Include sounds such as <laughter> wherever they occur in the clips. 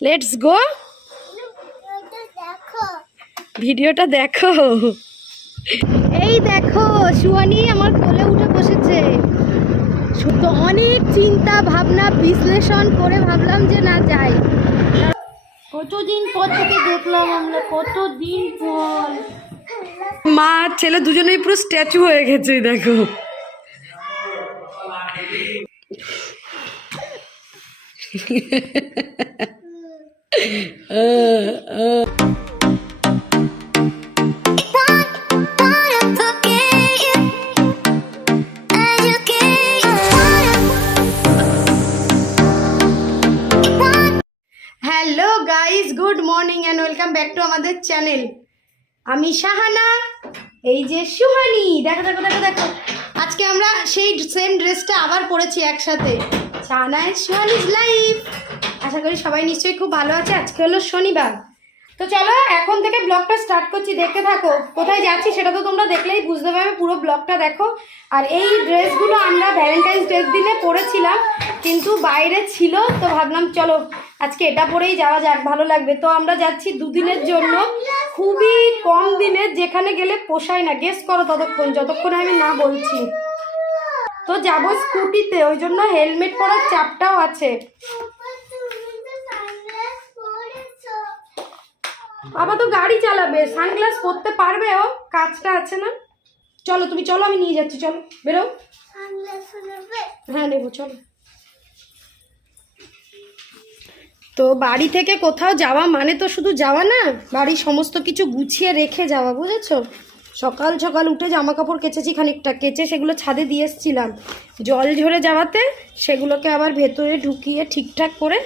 Let's go ভিডিওটা দেখো। এই দেখো সুয়ানি আমার কোলে উঠে বসেছে। শুধু অনেক চিন্তা ভাবনা বিশ্লেষণ করে ভাবলাম যে না যাই। কতদিন পর থেকে দেখলাম আমরা কতদিন পর। মা ছেলে দুজনেই পুরো স্ট্যাচু হয়ে গেছে দেখো। Hello guys good morning and welcome back to আমাদের চ্যানেল আমি শাহানা, এই যে সুহানি। দেখো দেখো দেখো দেখো। আজকে আমরা সেই সেম ড্রেসটা আবার পরেছি একসাথে। শাহানায় সুহানিজ লাইফ আশা করি সবাই নিশ্চয়ই খুব ভালো আছে। আজকে হলো শনিবার। তো চলো, এখন থেকে ব্লগটা স্টার্ট করছি। দেখতে থাকো। কোথায় যাচ্ছি সেটা তো তোমরা দেখলেই বুঝতে পারবে। পুরো ব্লগটা দেখো। আর এই ড্রেসগুলো আমরা ভ্যালেন্টাইন্স ডের দিনে পরেছিলাম, কিন্তু বাইরে ছিল। তো ভাবলাম, চলো, আজকে এটা পরেই যাওয়া যাক। ভালো লাগবে। তো আমরা যাচ্ছি দুদিনের জন্য। খুবই কম দিনে যেখানে গেলে পোষায় না। গেস করো ততক্ষণ, যতক্ষণ আমি না বলছি। তো যাব স্কুটিতে, ওই জন্য হেলমেট পরার চাপটাও আছে। বাবা, তো গাড়ি চালাবে, সানগ্লাস পরতে পারবে ও, কাজটা আছে না? চলো, তুমি চলো, আমি নিয়ে যাচ্ছি, চলো, বেরো। হ্যাঁ নেব, চলো। তো বাড়ি থেকে কোথাও যাওয়া মানে তো শুধু যাওয়া না, বাড়ির সমস্ত কিছু গুছিয়ে রেখে যাওয়া, বুঝেছ? সকাল সকাল উঠে জামা কাপড় কেচেছি খানিকটা, কেচে সেগুলো ছাদে দিয়ে এসেছিলাম। জল ঝরে যাওয়াতে সেগুলোকে আবার ভেতরে ঢুকিয়ে ঠিকঠাক করে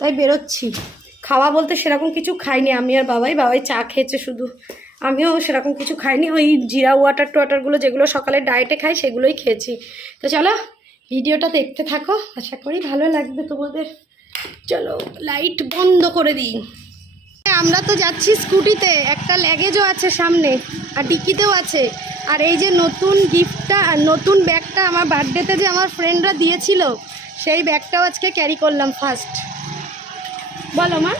তাই বেরোচ্ছি। খাওয়া বলতে সেরকম কিছু খাইনি আমি আর বাবাই বাবাই চা খেয়েছে শুধু। আমিও সেরকম কিছু খাইনি, ওই জিরা, ওয়াটার টোয়াটারগুলো যেগুলো সকালে ডায়েটে খাই সেগুলোই খেয়েছি। তো চলো, ভিডিওটা দেখতে থাকো, আশা করি ভালো লাগবে তোমাদের। চলো, লাইট বন্ধ করে দিই। আমরা তো যাচ্ছি স্কুটিতে একটা ল্যাগেজও আছে সামনে আর ডিকিতেও আছে। আর এই যে নতুন গিফটটা আর নতুন ব্যাগটা আমার বার্থডেতে যে আমার ফ্রেন্ডরা দিয়েছিল সেই ব্যাগটাও আজকে ক্যারি করলাম ফার্স্ট বলো মা।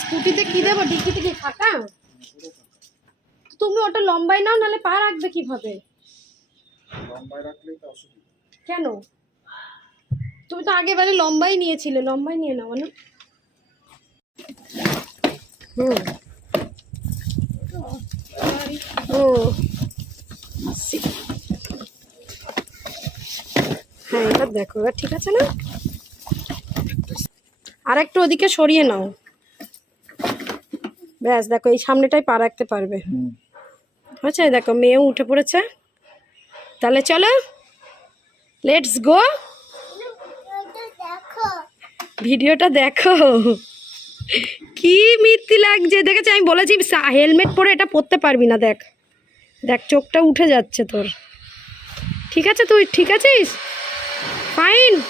স্কুটিতে কি দেবো? ডিকিতে কি ফাঁকা? তুমি ওটা লম্বাই নাও নাহলে পা রাখবে কীভাবে? কেন? তুমি তো আগে বারে লম্বাই নিয়েছিলে লম্বাই নিয়ে নাও না? হুম ও। হ্যাঁ এবার দেখো এবার ঠিক আছে না আর একটু ওদিকে সরিয়ে নাও। ব্যাস দেখো এই সামনেটাই পা রাখতে পারবে। আচ্ছা দেখো মেয়েও উঠে পড়েছে। তাহলে চলো লেটস গো ভিডিওটা দেখো। কি মিথ্যি লাগছে? দেখেছি, আমি বলেছি হেলমেট পরে এটা পরতে পারবি না, দেখ। দেখ, চোখটা উঠে যাচ্ছে তোর। ঠিক আছে তুই, ঠিক আছিস? ফাইন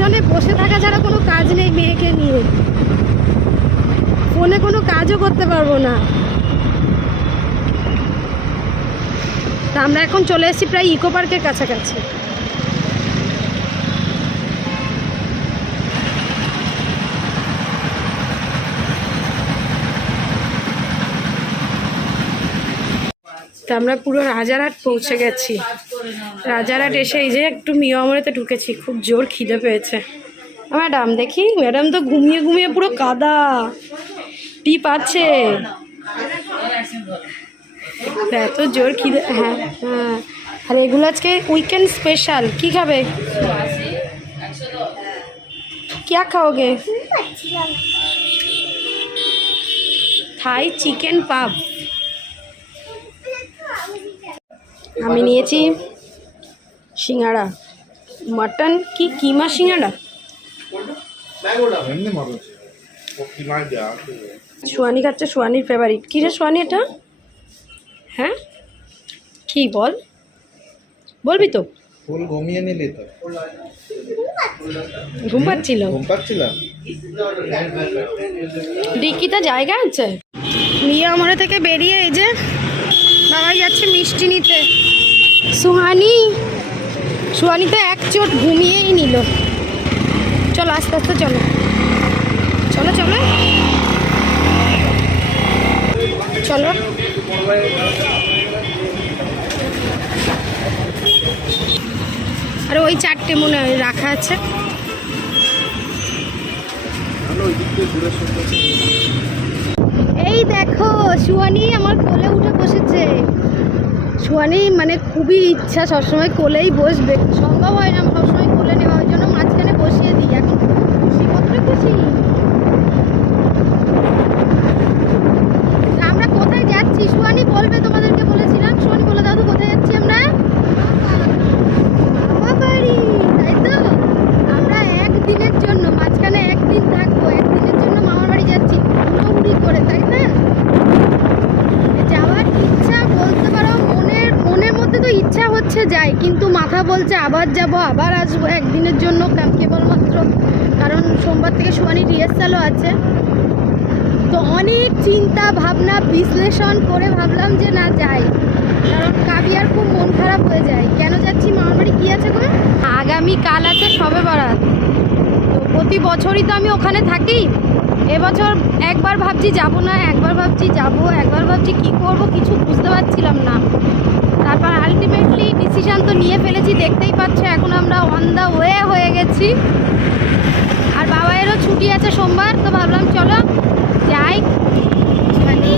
পিছনে বসে থাকা ছাড়া কোনো কাজ নেই মেয়েকে নিয়ে। ফোনে কোনো কাজও করতে পারব না। তা আমরা এখন চলে এসেছি প্রায় ইকো পার্কের কাছাকাছি। তা আমরা পুরো রাজারহাট পৌঁছে গেছি রাজারহাট এসে এই যে একটু মিয়ামরেতে ঢুকেছি খুব জোর খিদে পেয়েছে ম্যাডাম দেখি ম্যাডাম তো ঘুমিয়ে ঘুমিয়ে পুরো কাদা টিপ আছে এত জোর খিদে হ্যাঁ হ্যাঁ আর এগুলো আজকে উইকেন্ড স্পেশাল কি খাবে क्या खाओगे থাই চিকেন পাপ আমি নিয়েছি সিঙ্গাড়া মাটন কি কিমা সিঙ্গাড়া সোয়ানি খাচ্ছে সোয়ানির ফেভারিট কী রে সোয়ানি এটা? হ্যাঁ? কি বল? বলবি তো। ফুল ঘুমিয়ে নিলি তো। ঘুম পাচ্ছিল? ঘুম পাচ্ছিলাম ডিকিটা জায়গা আছে? নিয়ে আমার থেকে বেরিয়ে এই যে বাবাই যাচ্ছে মিষ্টি নিতে। সুহানি সুহানি তো এক চোট ঘুমিয়েই নিল। চলো, আস্তে আস্তে চলো। চলো চলো। চলো। আর ওই চারটে মনে হয় রাখা আছে। এই দেখো সুয়ানি আমার কোলে উঠে বসেছে। সুয়ানি মানে খুবই ইচ্ছা সবসময় কোলেই বসবে সম্ভব হয় না সবসময় কোলে নেওয়া ওই জন্য মাঝখানে বসিয়ে দিই এখন খুব খুশি কতটা খুশি তা আমরা কোথায় যাচ্ছি সুয়ানি বলবে তোমাদেরকে বলেছিলাম সুয়ানি বলে দাও তো কোথায় যাচ্ছি আমরা বাবা বাড়ি তাই তো আমরা একদিনের জন্য মাঝখানে একদিন থাকব একদিনের জন্য মামার বাড়ি যাচ্ছি হুড়োহুড়ি করে তাই না যাওয়ার ইচ্ছা বলতে পারো মনের মনের মধ্যে তো ইচ্ছা যাই। কিন্তু মাথা বলছে, আবার যাব, আবার আসব একদিনের জন্য কেবলমাত্র। কারণ সোমবার থেকে সুয়ানি রিহার্সালও আছে। তো অনেক চিন্তা, ভাবনা, বিশ্লেষণ করে ভাবলাম যে না, যাই। কারণ কাবিয়ার খুব মন খারাপ হয়ে যায়। কেন যাচ্ছি মামার বাড়ি কী আছে গো আগামী কাল আছে সবে বরাত। তো প্রতি বছরই তো আমি ওখানে থাকি। এবছর একবার ভাবছি যাব না, একবার ভাবছি যাব, একবার ভাবছি কি করব, কিছু বুঝতে পারছিলাম না। তারপর আলটিমেটলি ডিসিশান তো নিয়ে ফেলেছি, দেখতেই পাচ্ছ, এখন আমরা অন দ্য ওয়ে হয়ে গেছি। আর বাবা এরও ছুটি আছে সোমবার, তো ভাবলাম চলো যাই। জানি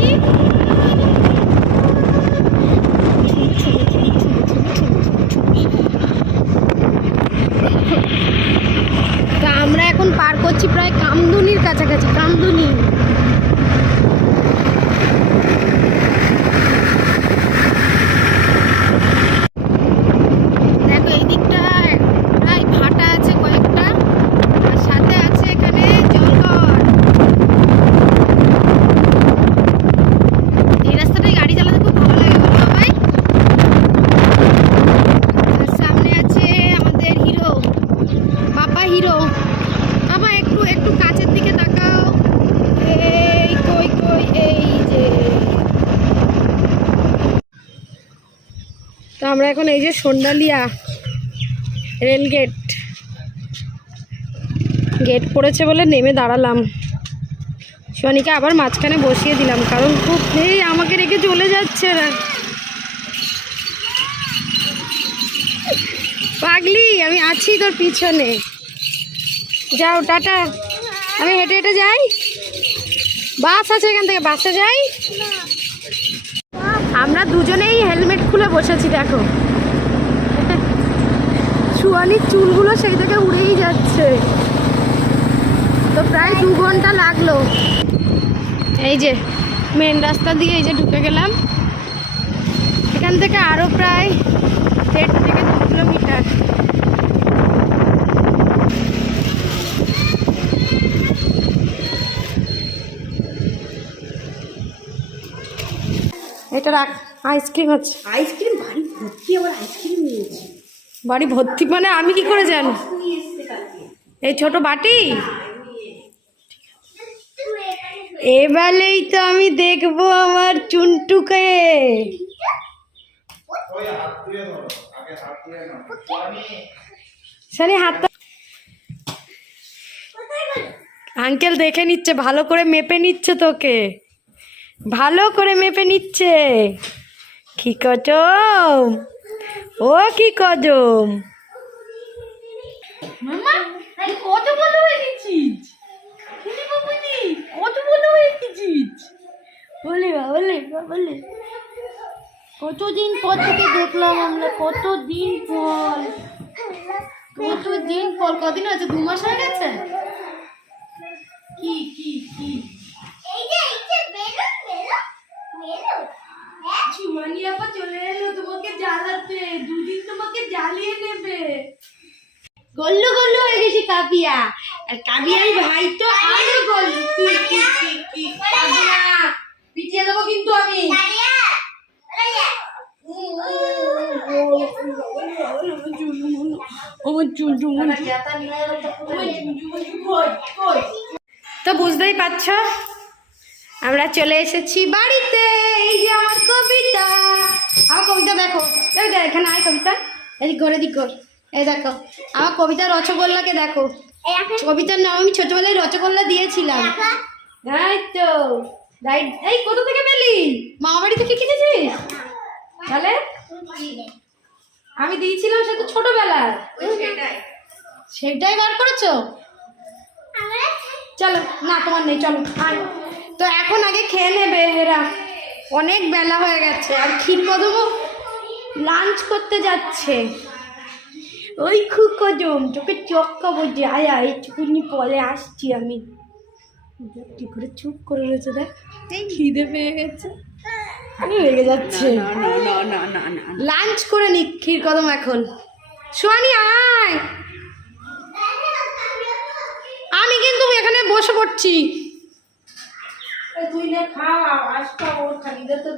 তা আমরা এখন পার করছি প্রায় কামদুনির কাছাকাছি কামদুনি দেখো এই দিকটা প্রায় ভাটা আছে কয়েকটা আর সাথে আছে এখানে জলঘর এই রাস্তাটায় গাড়ি চালাতে খুব ভালো লাগে বলো সবাই আর সামনে আছে আমাদের হিরো পাপা হিরো বাবা একটু একটু কাছের দিকে তাকাও এই কই কই এই যে তো আমরা এখন এই যে সন্ডালিয়া রেল গেট। গেট পড়েছে বলে নেমে দাঁড়ালাম। সোনিকে আবার মাঝখানে বসিয়ে দিলাম কারণ খুব এই আমাকে রেখে চলে যাচ্ছে না পাগলি আমি আছি তোর পিছনে। যাও টাটা। আমি হেঁটে হেঁটে যাই। বাস আছে এখান থেকে বাসে যাই। আমরা দুজনেই হেলমেট খুলে বসেছি দেখো। সুয়ানির চুলগুলো সেই থেকে উড়েই যাচ্ছে। তো প্রায় দু ঘণ্টা লাগল। এই যে মেন রাস্তা দিয়ে এই যে ঢুকে গেলাম। এখান থেকে আরও প্রায় দেড় থেকে দু কিলোমিটার। এটা রাখ আইসক্রিম আছে। আইসক্রিম বাড়ি ভর্তি আবার আইসক্রিম নিয়েছি বাড়ি ভর্তি মানে আমি কি করে জানি? এই ছোট বাটি? এবারেই তো আমি দেখব আমার চুনটুকে। আঙ্কেল দেখে নিচ্ছে, ভালো করে মেপে নিচ্ছে তোকে। ভালো করে মেপে নিচ্ছে। কি কচম? ও কি কজম মামা কত বড় হয়ে গেছিস? কত বড় হয়ে গেছিস? বলে বলে কতদিন পর থেকে দেখলাম আমরা কতদিন পর? কতদিন পর? কদিন হয়েছে? দু মাস হয়ে গেছে? কাবিয়াই ভাই তো আরও কি কি কি কি পারব পিটিয়ে দেবো কিন্তু আমি। তো বুঝতেই পারছ? আমরা চলে এসেছি বাড়িতে। এই যে আমার কবিতা। আমার কবিতা দেখো। দেখো এখানে আয় কবিতা। এই যে ঘরে দিক। কর এই দেখো আমার কবিতা রসগোল্লাকে দেখো। কবিতার নাম আমি ছোটবেলায় রসগোল্লা দিয়েছিলাম। এই তো। রাইট এই কোথা থেকে পেলি? মামা বাড়ি থেকে কিনেছিস? তাহলে? আমি দিয়েছিলাম সে তো ছোটবেলায় সেটাই। বার করেছ? চলো না তোমার নেই চলো আয়। তো এখন আগে খেয়ে নেবে এরা। অনেক বেলা হয়ে গেছে। আর ক্ষীর কদমও লাঞ্চ করতে যাচ্ছে। ওই খুব কদম তোকে চক্কা বলছি। আয় আয় একটুকুনি পরে আসছি আমি। কি করে চুপ করে রয়েছে দেখ খিদে পেয়ে গেছে। আমি রেগে যাচ্ছে। না না না না না লাঞ্চ করে নি ক্ষীর কদম এখন। সোয়ানি আয়। আমি কিন্তু এখানে বসে পড়ছি। তুই না খাওয়া আজটা ওর খালি তো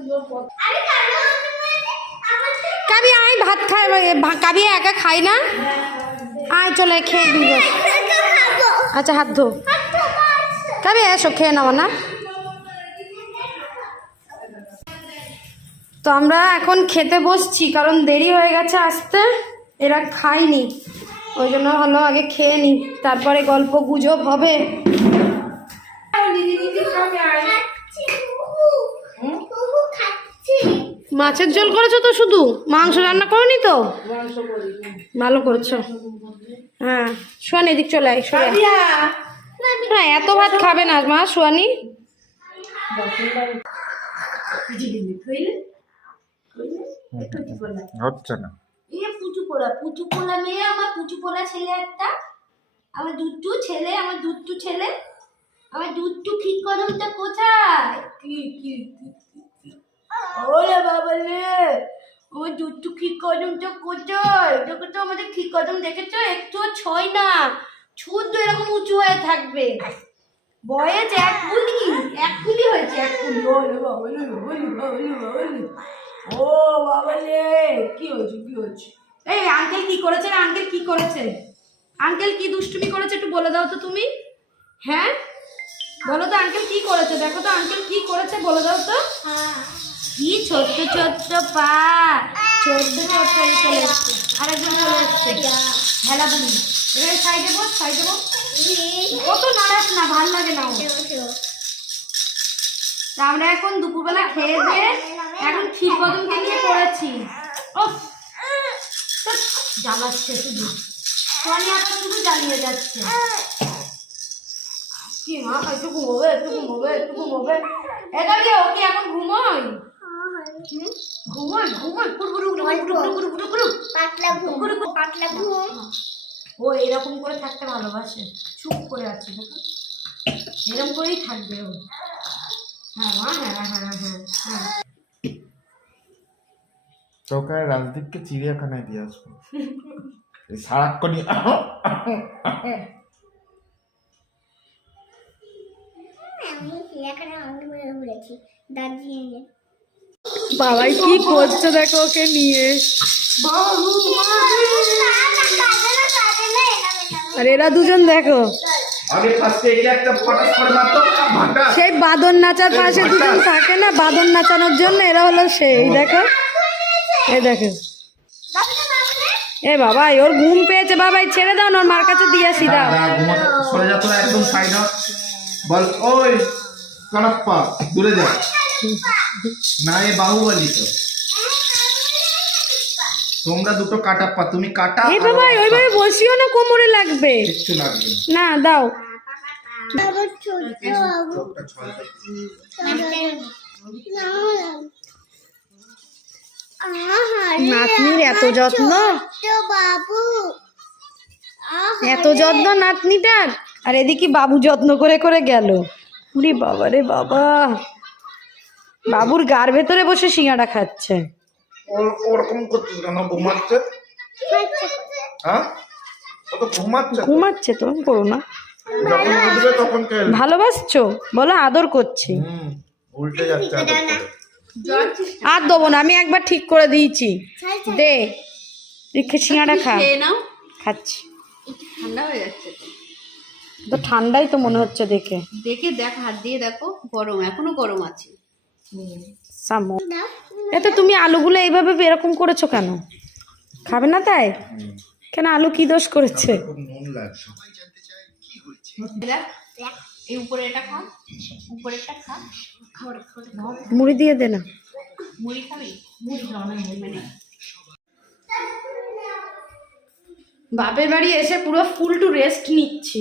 কাবি আয় ভাত খাই কাবি একা খাই না আয় চলে খেয়ে দিই আচ্ছা হাত ধো কাবি এসো খেয়ে নাও না তো আমরা এখন খেতে বসছি কারণ দেরি হয়ে গেছে আসতে। এরা খায়নি। ওই জন্য হলো আগে খেয়ে নি তারপরে গল্প গুজব হবে। মাছের ঝোল করেছ তো শুধু? মাংস রান্না করনি তো? ভালো করছ। হ্যাঁ শোয়ানি এদিক চলে আয় আয়। হ্যাঁ এত ভাত খাবে না মা শোয়ানি হচ্ছে না। এ পুচু পোড়া পুচু পোড়া মেয়ে আমার পুচু পোড়া ছেলে একটা। আমার দুট্টু ছেলে আমার দুট্টু ছেলে। আমার দুট্টু ঠিক কদমটা কোথায়? কি, কি, কি? ওরে বাবা রে আমার দুট্টু ঠিক কদমটা কোথায়? তোকে তো আমাদের ঠিক কদম দেখেছ? একটু ছয় না ছুদ্র এরকম উঁচু হয়ে থাকবে। বয়স এক কুলি এক কুলি হয়েছে, এক কুলি ওরে বাবা রে বাবা রে। ও বাবা রে কি হয়েছে কি হয়েছে? এই আঙ্কেল কি করেছে আঙ্কেল কি করেছে? আঙ্কেল কি দুষ্টুমি করেছে একটু বলে দাও তো তুমি। হ্যাঁ? বলো তো আঙ্কেল কি করেছে? দেখো তো আঙ্কেল কি করেছে, বলে দাও তো। কি ছোট্ট ছোট্ট পা? ছোট্ট ছোট্ট চলে এসছে। আরেকজন চলে এসছে। হেলা বুড়ি এবার সাইডে বস সাইডে বস। কত নাড়াস না ভালো লাগে না আমরা এখন দুপুরবেলা খেয়ে দিয়ে এখন ক্ষীর কদমকে নিয়ে পড়েছি। ধ্যাৎ, জ্বালাচ্ছে শুধু। সোনি এখন শুধু জ্বালিয়ে যাচ্ছে। কি মা একটু ঘুমোবে একটু ঘুমোবে একটু ঘুমোবে। এটা কি ওকে এখন ঘুমোই হুম? ঘুমোই ঘুমোই কুড়কুড়ু কুড়কুড়ু কুড়কুড়ু কুড়কুড়ু পাতলা ঘুম। পাতলা ঘুম। ও এরকম করে থাকতে ভালোবাসে। চুপ করে আছে দেখো। এরকম করেই থাকবে ও। হ্যাঁ মা হ্যাঁ হ্যাঁ হ্যাঁ হ্যাঁ তোকে রাজদীপকে চিড়িয়াখানায় দিয়ে আসব। এই সারাক্ষণই আমি চিড়িয়াখানা অনেক ঘুরেছি দার্জিলিংয়ে। বাবাই কি করছে দেখো ওকে নিয়ে। আর এরা দুজন দেখো। সেই বাদন নাচার পাশে দুজন থাকে না বাদন নাচানোর জন্য এরা হলো সেই দেখো। এই দেখো। এ বাবা ওর ঘুম পেয়েছে বাবাই ছেড়ে দাও না ওর মার কাছে দিয়ে আসি দাও। সরে যা একদম সাইড বল ওই দূরে যা। না এ বাহুবলি তো। তোমরা দুটো কাটাপ্পা তুমি কাটা এই বাবা ও ওইভাবে বসিও না কোমরে লাগবে। কিচ্ছু লাগবে না। দাও। নাতনির এত যত্ন? বাবু এত যত্ন নাতনিটার? আর এদিকে বাবু যত্ন করে করে গেল। উরে বাবা রে বাবা। বাবুর গার ভেতরে বসে সিঙ্গাড়া খাচ্ছে। ওরকম করছিস কেন? ঘুমাচ্ছে? হ্যাঁ? ও ঘুমাচ্ছে। তো। করো না। ভালোবাসছো? বলো আদর করছি। হুম উল্টে যাচ্ছে আদর করে। আর দেবো না আমি একবার ঠিক করে দিয়েছি। দে সিঙ্গাটা খা। খাচ্ছি। ঠান্ডা হয়ে যাচ্ছে তো। তো ঠান্ডাই তো মনে হচ্ছে দেখে। দেখে দেখ হাত দিয়ে দেখো গরম এখনও গরম আছে। সামো। এতে তুমি আলুগুলো এইভাবে এরকম করেছ কেন? খাবে না তাই? কেন আলু কি দোষ করেছে? মুড়ি দিয়ে দে না। বাপের বাড়ি এসে পুরো ফুল টু রেস্ট নিচ্ছি।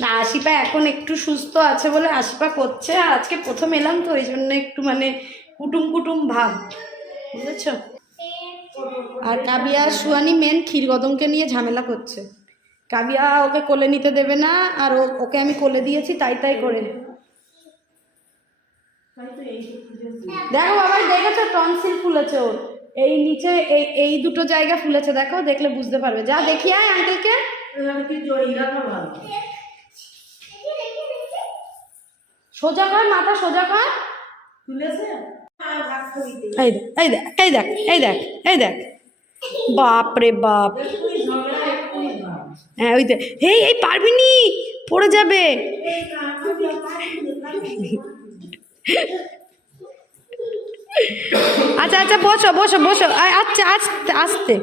না, আশিপা এখন একটু সুস্থ আছে বলে আশিপা করছে, আর আজকে প্রথম এলাম তো ওই জন্য একটু মানে কুটুম কুটুম ভাব, বুঝেছ? আর কাবিয়া সুয়ানি মেন ক্ষীরগদমকে নিয়ে ঝামেলা করছে। কাবিয়া ওকে কোলে নিতে দেবে না, আর ওকে আমি কোলে দিয়েছি, তাই তাই করে। দেখো বাবা দেখেছ, টনসিল ফুলেছে ওর। এই নিচে, এই এই দুটো জায়গা ফুলেছে, দেখো, দেখলে বুঝতে পারবে। যা, দেখি, আয় আঙ্কেলকে সোজা কর মাথা সোজা কর। এই দেখ এই দেখ এই দেখ এই দেখ এই দেখ। বাপ। রে বাপ হ্যাঁ ওই দেখ এই এই পারবি নি পড়ে যাবে। আচ্ছা আচ্ছা বসো বসো বসো। আচ্ছা আস্তে আস্তে।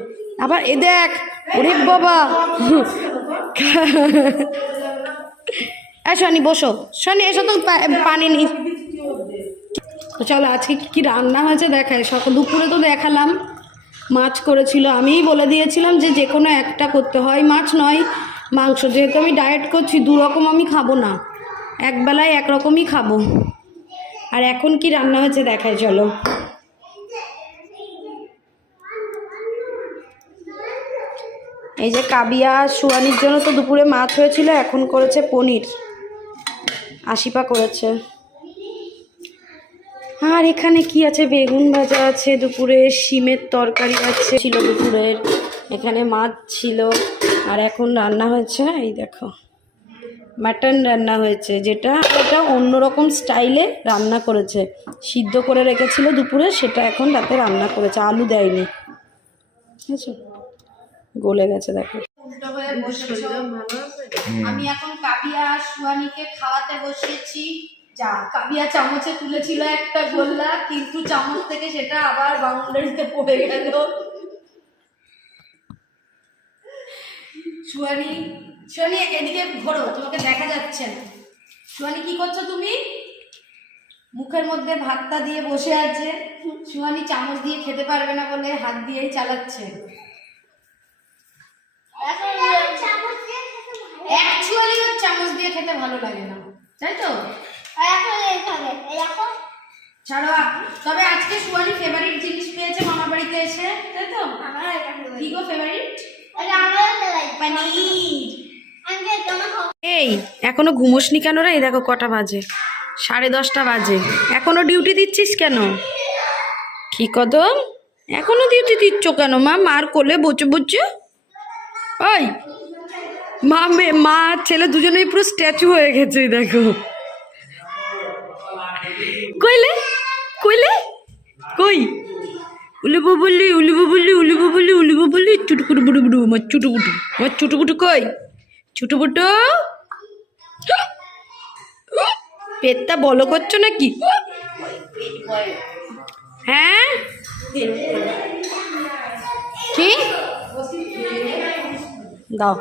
আবার এ দেখ ওরে বাবা। <laughs> এই শনি, বসো। শনি, এসো তো পানি নি। চলো, আজকে কি রান্না হয়েছে দেখায় সকাল দুপুরে তো দেখালাম। মাছ করেছিল। আমিই বলে দিয়েছিলাম যে যে কোনো একটা করতে হয়। মাছ নয়, মাংস। যেহেতু আমি ডায়েট করছি, দু রকম আমি খাব না। একবেলায় একরকমই খাব। আর এখন কি রান্না হয়েছে দেখায় চলো। এই যে কাবিয়া সুয়ানির জন্য তো দুপুরে মাছ হয়েছিল, এখন করেছে পনির। আশিপা করেছে। আর এখানে কি আছে? বেগুন ভাজা আছে, দুপুরে শিমের তরকারি আছে, ছিল দুপুরের। এখানে মাছ ছিল। আর এখন রান্না হয়েছে, এই দেখো। মাটন রান্না হয়েছে, যেটা এটা অন্যরকম স্টাইলে রান্না করেছে। সিদ্ধ করে রেখেছিল দুপুরে, সেটা এখন রাতে রান্না করেছে। আলু দেয়নি। বুঝেছ? গলে গেছে, দেখো। উল্টো হয়ে বসেছো। আমি এখন কাবিয়া আর সুয়ানিকে খাওয়াতে বসিয়েছি যা কাবিয়া চামচে তুলেছিল একটা গোল্লা কিন্তু চামচ থেকে সেটা আবার বাউন্ডারিতে পড়ে গেল। সুয়ানি সুয়ানি এদিকে ঘোরো তোমাকে দেখা যাচ্ছে না। সুয়ানি কি করছ তুমি? মুখের মধ্যে ভাতটা দিয়ে বসে আছে। সুয়ানি চামচ দিয়ে খেতে পারবে না বলে হাত দিয়েই চালাচ্ছে। অ্যাকচুয়ালি ওর চামচ দিয়ে খেতে ভালো লাগে না। তাই তো? ছাড়ো, তবে আজকে সুয়ানি ফেভারিট জিনিস পেয়েছে মামা বাড়িতে এসে, তাই তো? কি গো ফেভারিট এই, এখনও ঘুমোসনি কেন রে? দেখো কটা বাজে। সাড়ে দশটা বাজে। এখনও ডিউটি দিচ্ছিস কেন? কি কদম? এখনও ডিউটি দিচ্ছ কেন, মা? মার কোলে বসে বসে ওই মা, মে ছেলে দুজনেই পুরো স্ট্যাচু হয়ে গেছে, দেখো। কইলে? কইলে? কই? উলিবু বললি উলিবু বললি উলিবু বললি উলিবু বললি চুটুকুটু বুটু বুটু আমার চুটুকুটু আমার চুটুকুটু কই? চুটুপুটু পেটটা বলো করছ নাকি? হ্যাঁ? কি? দাও।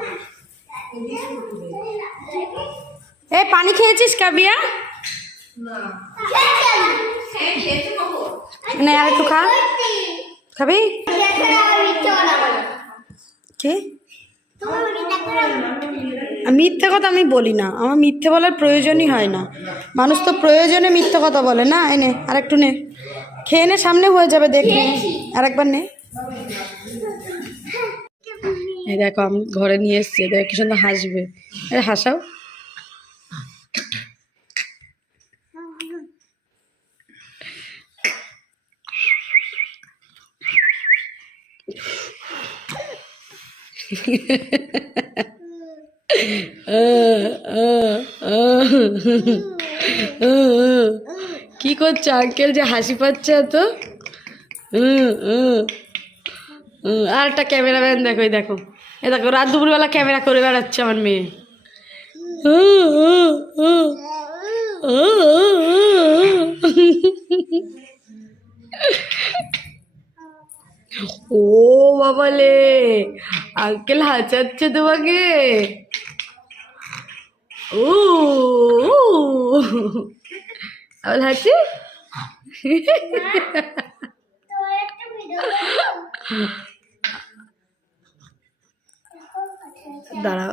এ পানি খেয়েছিস কাবিয়া? না আর একটু খা। খাবি? কি? মিথ্যে কথা আমি বলি না। আমার মিথ্যে বলার প্রয়োজনই হয় না। মানুষ তো প্রয়োজনে মিথ্যে কথা বলে। না এনে আর একটু নে। খেয়ে নে সামনে হয়ে যাবে দেখে আর একবার নে। এই দেখো, আমি ঘরে নিয়ে এসছি। দেখো কি সুন্দর হাসবে। আরে হাসাও। কি করছে আঙ্কেল যে হাসি পাচ্ছে তো আর একটা ক্যামেরাম্যান দেখো দেখো। এ দেখো, রাত দুপুরবেলা ক্যামেরা করে বেড়াচ্ছে আমার মেয়ে। ও বাবালে আঙ্কেল হাঁচাচ্ছে তোমাকে। ও হাঁচি? দাঁড়া